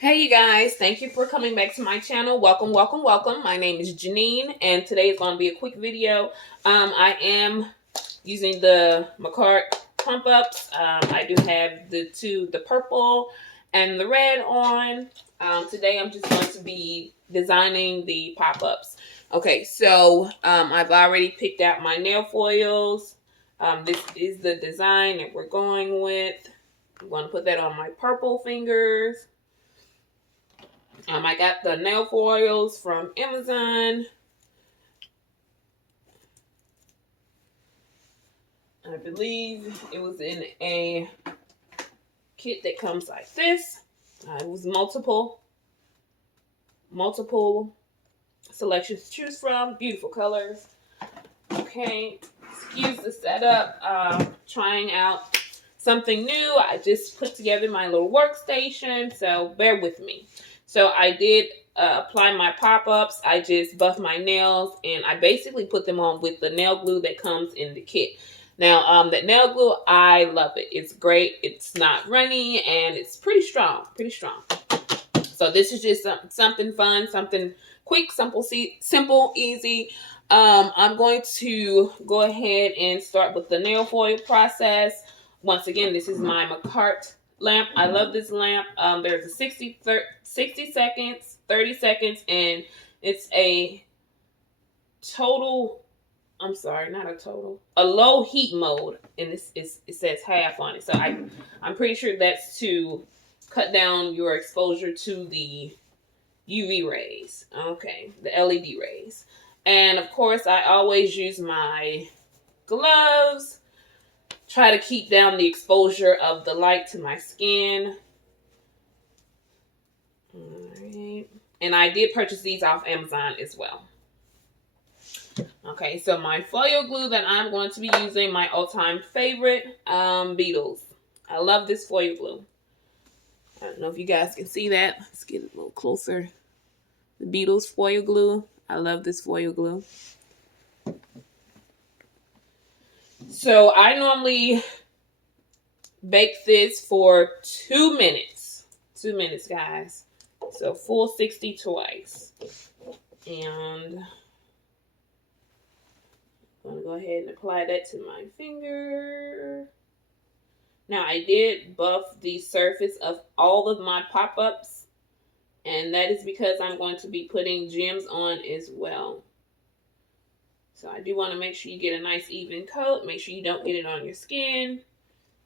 Hey you guys, thank you for coming back to my channel. Welcome, welcome, welcome. My name is Janine and today is going to be a quick video. I am using the Makartt pump ups. I do have the purple and the red on. Today I'm just going to be designing the pop-ups. Okay, so I've already picked out my nail foils. This is the design that we're going with. I'm going to put that on my purple fingers. I got the nail foils from Amazon. I believe it was in a kit that comes like this. It was multiple selections to choose from. Beautiful colors. Okay, excuse the setup. Trying out something new. I just put together my little workstation, so bear with me. So I did apply my pop-ups. I just buffed my nails, and I basically put them on with the nail glue that comes in the kit. Now, that nail glue, I love it. It's great. It's not runny, and it's pretty strong. So this is just something fun, something quick, simple, easy. I'm going to go ahead and start with the nail foil process. Once again, this is my Makartt lamp. I love this lamp. There's a 60 seconds, 30 seconds, and it's a total, I'm sorry, not a total, a low heat mode, and it says half on it. So I'm pretty sure that's to cut down your exposure to the UV rays. Okay, the LED rays. And of course, I always use my gloves. Try to keep down the exposure of the light to my skin. Alright. And I did purchase these off Amazon as well. Okay, so my foil glue that I'm going to be using, my all-time favorite, Beetles. I love this foil glue. I don't know if you guys can see that. Let's get a little closer. The Beetles foil glue. I love this foil glue. So I normally bake this for 2 minutes. 2 minutes, guys. So full 60 twice. And I'm going to go ahead and apply that to my finger. Now, I did buff the surface of all of my pop-ups, and that is because I'm going to be putting gems on as well. So I do want to make sure you get a nice even coat. Make sure you don't get it on your skin,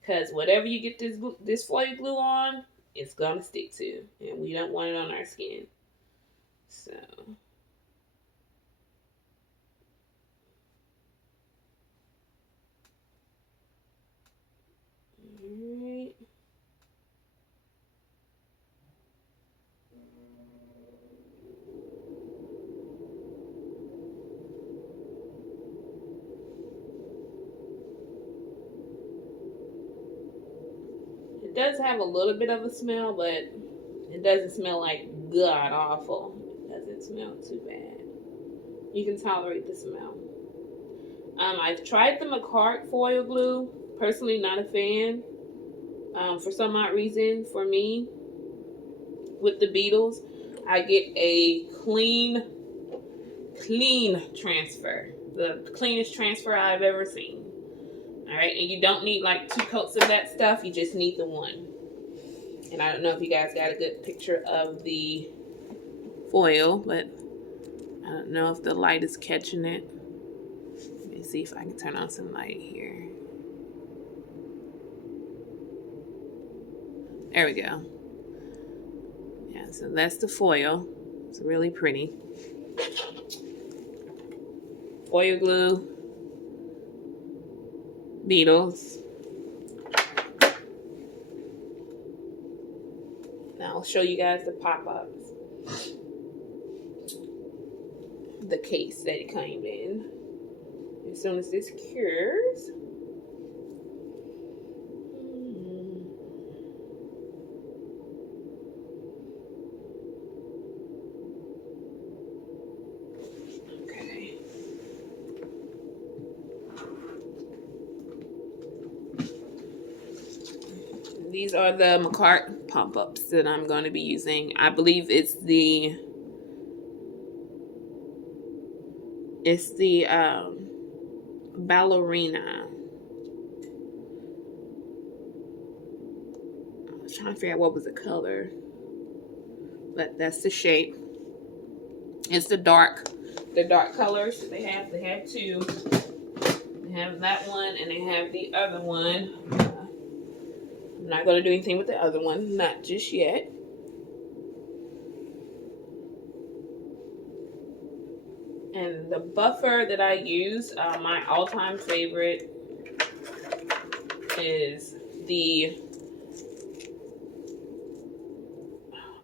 because whatever you get this foil glue on, it's going to stick to, and we don't want it on our skin. So alright. It does have a little bit of a smell, but it doesn't smell like god awful. It doesn't smell too bad. You can tolerate the smell. I've tried the Makartt foil glue. Personally, not a fan. For some odd reason, for me, with the Beetles, I get a clean transfer. The cleanest transfer I've ever seen. Alright, and you don't need like 2 coats of that stuff. You just need the one. And I don't know if you guys got a good picture of the foil, but I don't know if the light is catching it. Let me see if I can turn on some light here. There we go. Yeah, so that's the foil. It's really pretty. Foil glue. Beetles. Now I'll show you guys the pop-ups. The case that it came in. As soon as this cures. Okay. These are the Makartt pop-ups that I'm going to be using. I believe it's the ballerina. I was trying to figure out what was the color, but that's the shape. It's the dark colors that they have. They have two. They have that one and they have the other one. I'm not going to do anything with the other one, not just yet. And the buffer that I use, my all-time favorite is the,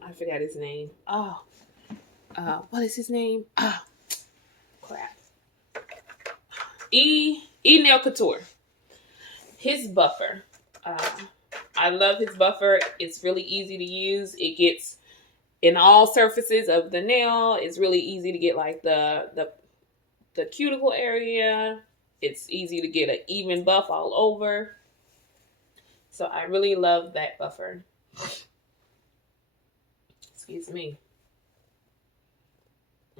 I forgot his name. Oh, what is his name? Oh, crap. Nail Couture. His buffer. I love his buffer. It's really easy to use. It gets in all surfaces of the nail. It's really easy to get like the cuticle area. It's easy to get an even buff all over. So I really love that buffer. Excuse me.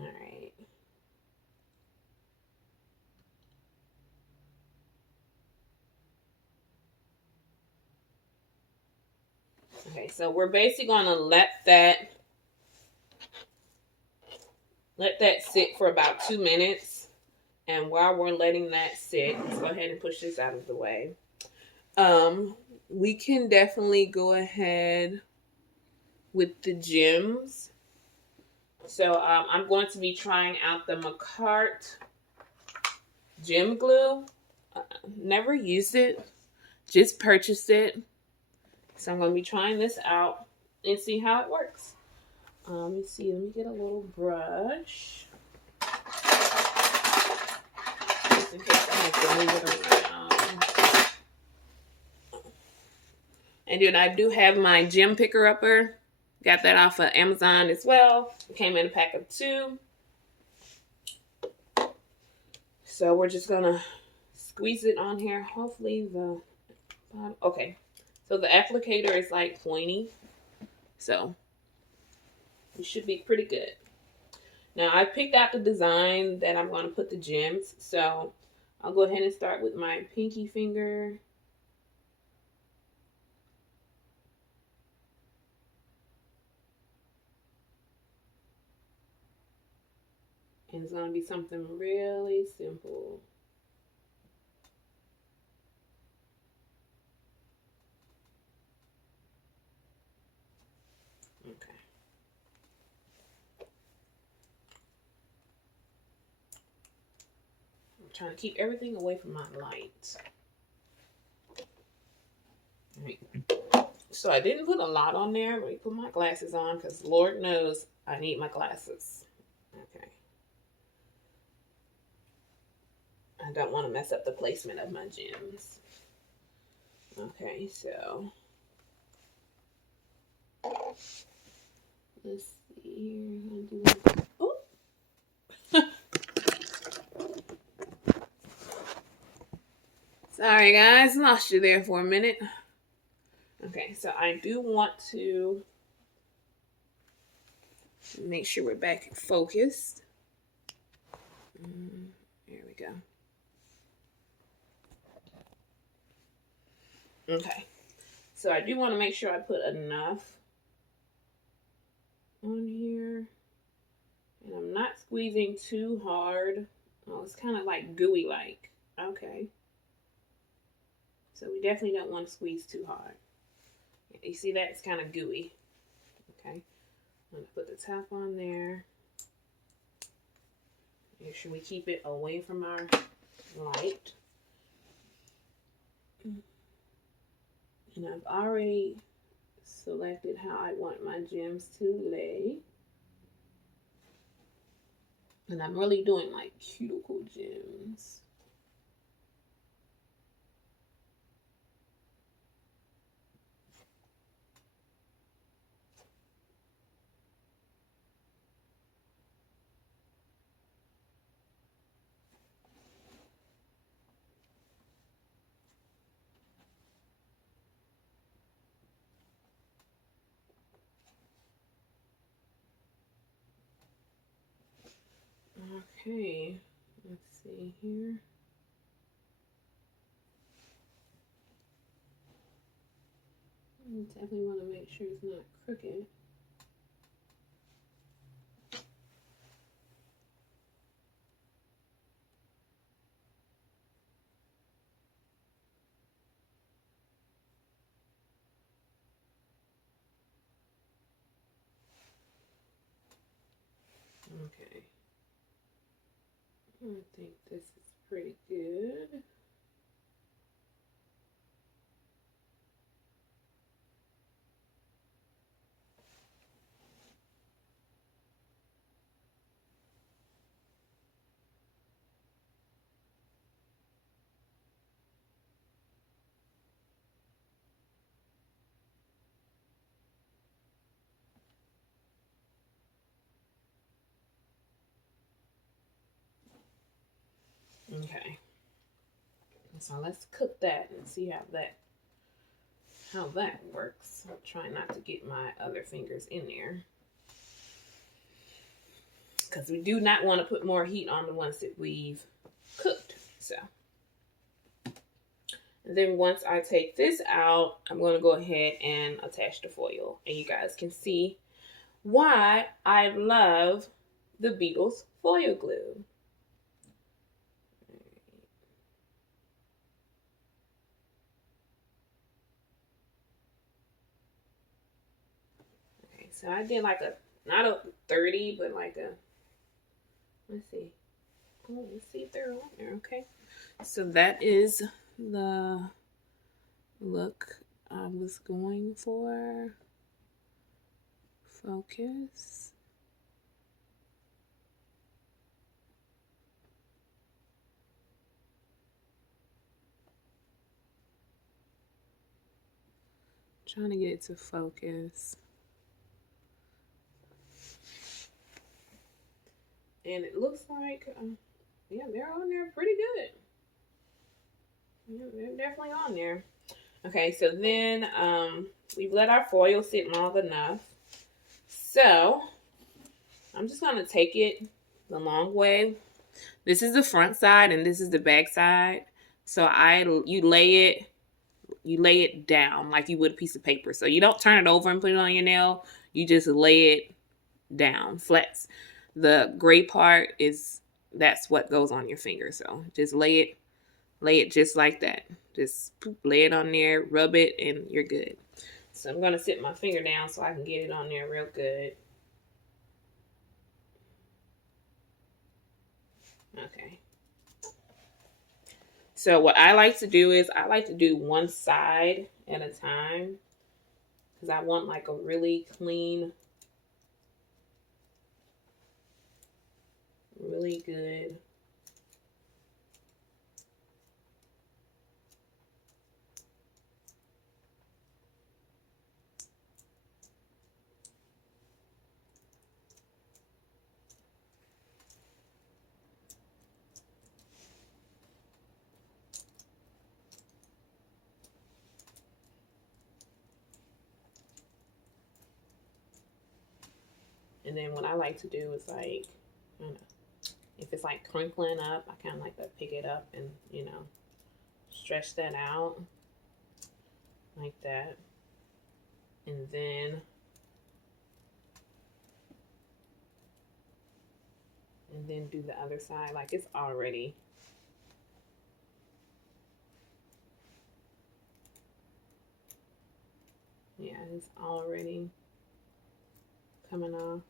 All right. Okay, so we're basically gonna let that sit for about 2 minutes. And while we're letting that sit, let's go ahead and push this out of the way. We can definitely go ahead with the gems. So I'm going to be trying out the Makartt gem glue. Never used it, just purchased it. So I'm going to be trying this out and see how it works. Let me see. Let me get a little brush. Just in case I have to move it around. And then I do have my gem picker upper. Got that off of Amazon as well. It came in a pack of 2. So we're just going to squeeze it on here. Hopefully the bottom. Okay. So the applicator is like pointy. So it should be pretty good. Now I picked out the design that I'm going to put the gems. So I'll go ahead and start with my pinky finger. And it's going to be something really simple. Okay. I'm trying to keep everything away from my light. All right. So I didn't put a lot on there. Let me put my glasses on because Lord knows I need my glasses. Okay. I don't want to mess up the placement of my gems. Okay, so let's see here. Oh. Sorry guys, lost you there for a minute. Okay, so I do want to make sure we're back focused. There we go. Okay, so I do want to make sure I put enough on here. And I'm not squeezing too hard. Oh, it's kind of like gooey like. Okay. So we definitely don't want to squeeze too hard. You see that? It's kind of gooey. Okay. I'm going to put the top on there. Make sure we keep it away from our light. And I've already selected how I want my gems to lay. And I'm really doing like cuticle gems. Okay, let's see here. I definitely want to make sure it's not crooked. Okay. I think this is pretty good. Okay. So let's cook that and see how that works. I'm trying not to get my other fingers in there, because we do not want to put more heat on the ones that we've cooked. So, and then once I take this out, I'm going to go ahead and attach the foil, and you guys can see why I love the Beetles foil glue. Okay, so I did like not a 30, but like a, let's see. Oh, let's see if they're on there. Okay. So that is the look I was going for. Focus. Trying to get it to focus. And it looks like, yeah, they're on there pretty good. Yeah, they're definitely on there. Okay, so then we've let our foil sit long enough. So I'm just gonna take it the long way. This is the front side and this is the back side. So you lay it down like you would a piece of paper. So you don't turn it over and put it on your nail. You just lay it down, flats. The gray part that's what goes on your finger. So just lay it just like that. Just lay it on there, rub it, and you're good. So I'm gonna sit my finger down so I can get it on there real good. Okay. So what I like to do is I like to do one side at a time, because I want like a really clean, really good and then what I like to do is like, I don't know, if it's like crinkling up, I kind of like to pick it up and, stretch that out like that. And then do the other side like it's already it's already coming off.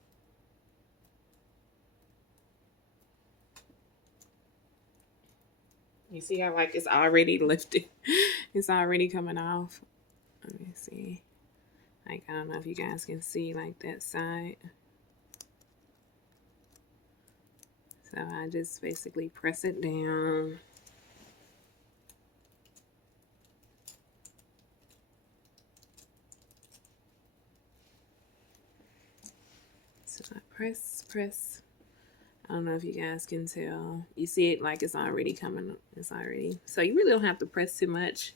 You see how like it's already lifted? It's already coming off. Let me see. Like, I don't know if you guys can see like that side. So I just basically press it down. So I press. I don't know if you guys can tell. You see it like it's already coming. It's already. So you really don't have to press too much.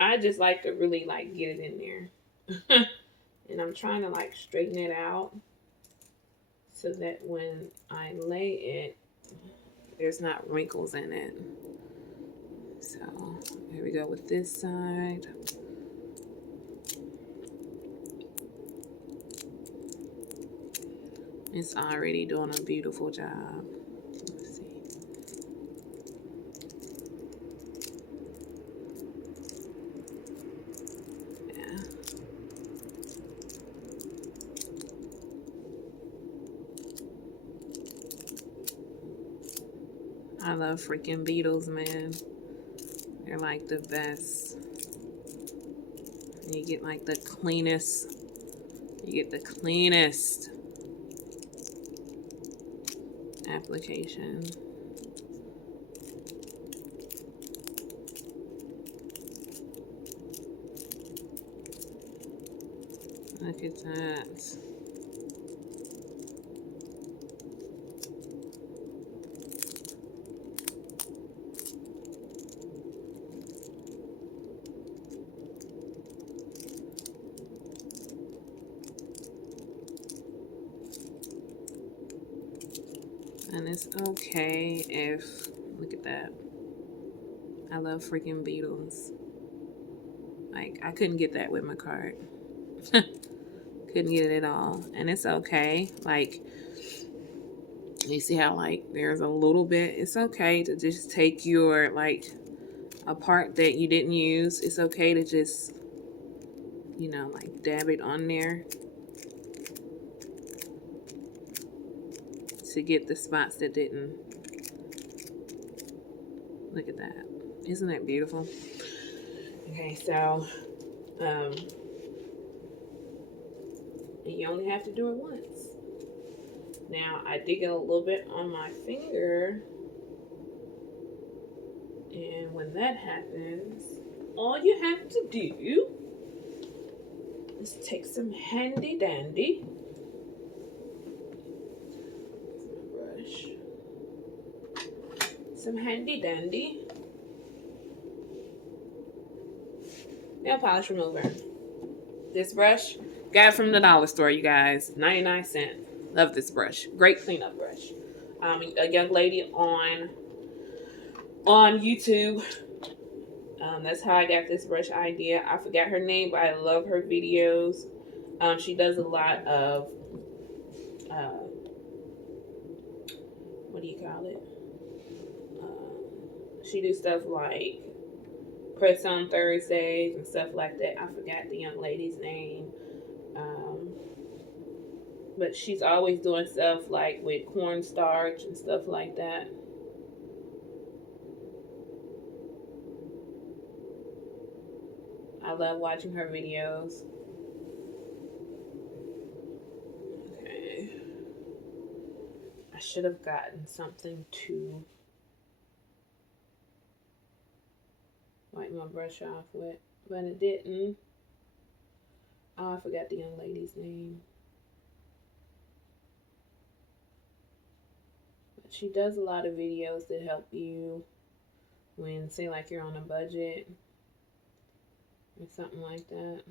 I just like to really like get it in there. And I'm trying to like straighten it out so that when I lay it, there's not wrinkles in it. So here we go with this side. It's already doing a beautiful job. Let's see. Yeah. I love freaking beetles, man. They're like the best. You get like the cleanest. You get the cleanest application. Look at that. And it's okay if, look at that. I love freaking beetles. Like, I couldn't get that with Makartt. Couldn't get it at all. And it's okay. Like, you see how, like, there's a little bit. It's okay to just take your, like, a part that you didn't use. It's okay to just, you know, like, dab it on there to get the spots that didn't. Look at that. Isn't that beautiful? Okay, so you only have to do it once. Now I dig it a little bit on my finger, and when that happens, all you have to do is take some handy dandy brush, some handy dandy nail polish remover. This brush, got it from the dollar store, you guys. 99 cents. Love this brush. Great cleanup brush. A young lady on YouTube. That's how I got this brush idea. I forgot her name, but I love her videos. She does a lot of what do you call it? She do stuff like press on Thursdays and stuff like that. I forgot the young lady's name. But she's always doing stuff like with cornstarch and stuff like that. I love watching her videos. Okay. I should have gotten something to wipe my brush off with, but it didn't. Oh, I forgot the young lady's name. But she does a lot of videos that help you when, say, like you're on a budget or something like that.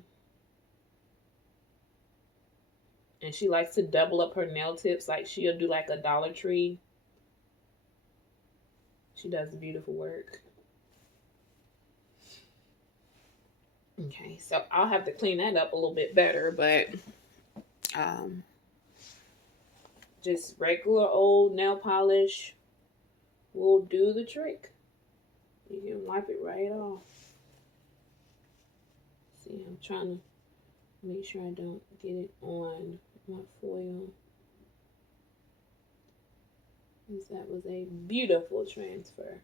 And she likes to double up her nail tips. Like, she'll do like a Dollar Tree. She does beautiful work. Okay, so I'll have to clean that up a little bit better, but just regular old nail polish will do the trick. You can wipe it right off. See, I'm trying to make sure I don't get it on my foil. Because that was a beautiful transfer.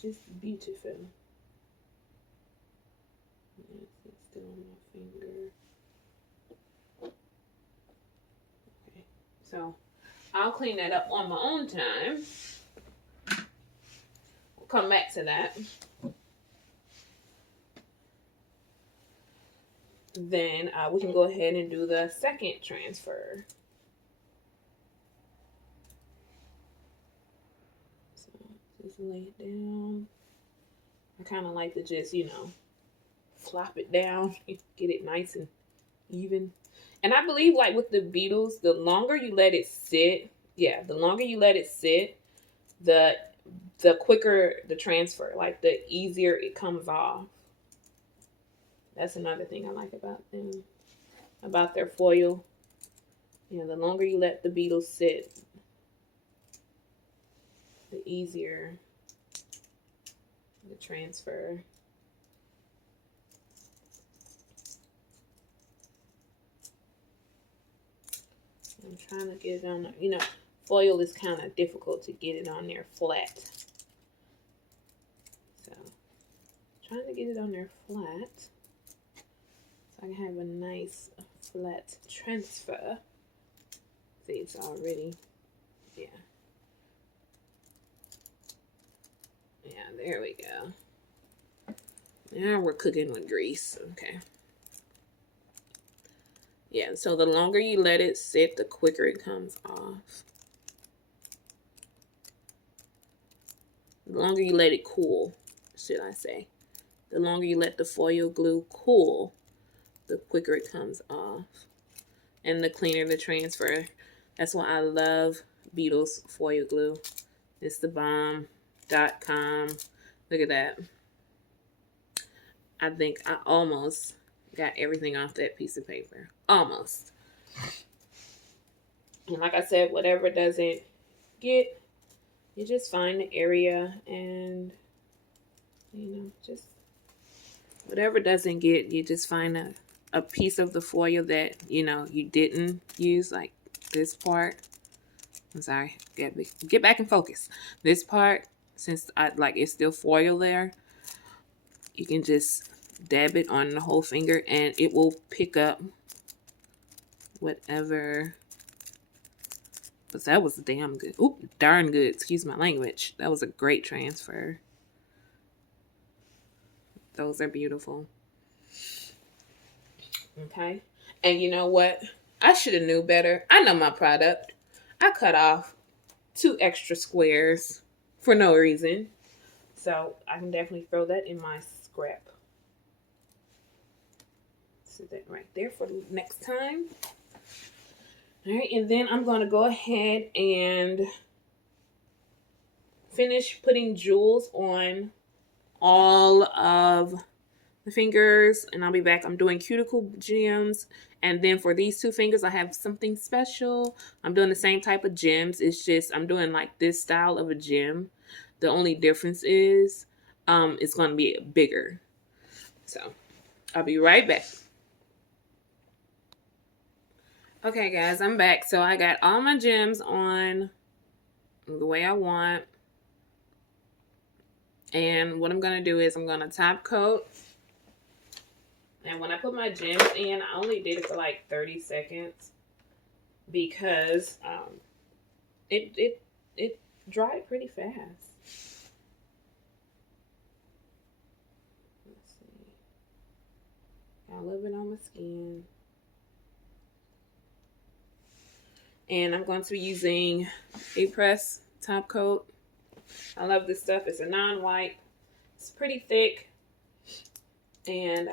Just beautiful. It's still on my finger. Okay, so I'll clean that up on my own time. We'll come back to that. Then we can go ahead and do the second transfer. So just lay it down. I kind of like to just, you know, flop it down, get it nice and even. And I believe, like with the beetles, the longer you let it sit, Yeah, the longer you let it sit, the quicker the transfer, like the easier it comes off. That's another thing I like about them, about their foil. Yeah, the longer you let the beetles sit, the easier the transfer. I'm trying to get it on, foil is kind of difficult to get it on there flat. So, trying to get it on there flat so I can have a nice flat transfer. See, it's already, yeah. Yeah, there we go. Now we're cooking with grease. Okay. Yeah, so the longer you let it sit, the quicker it comes off. The longer you let it cool, should I say. The longer you let the foil glue cool, the quicker it comes off. And the cleaner the transfer. That's why I love Beetles foil glue. It's the bomb.com. Look at that. I think I almost got everything off that piece of paper. Almost. And like I said, whatever doesn't get, you just find the area and, just whatever doesn't get, you just find a piece of the foil that, you didn't use, like this part. I'm sorry, get back and focus. This part, since it's still foil there, you can just dab it on the whole finger and it will pick up whatever. But that was damn good. Oop, darn good. Excuse my language. That was a great transfer. Those are beautiful. Okay. And you know what? I should have knew better. I know my product. I cut off 2 extra squares for no reason. So I can definitely throw that in my scrap. Set that right there for next time. All right, and then I'm going to go ahead and finish putting jewels on all of the fingers, and I'll be back. I'm doing cuticle gems, and then for these 2 fingers, I have something special. I'm doing the same type of gems. It's just I'm doing like this style of a gem. The only difference is it's going to be bigger. So I'll be right back. Okay, guys, I'm back. So I got all my gems on the way I want. And what I'm going to do is I'm going to top coat. And when I put my gems in, I only did it for like 30 seconds because it dried pretty fast. Let's see. Got a little bit on my skin. And I'm going to be using a press top coat. I love this stuff. It's a non-white. It's pretty thick. And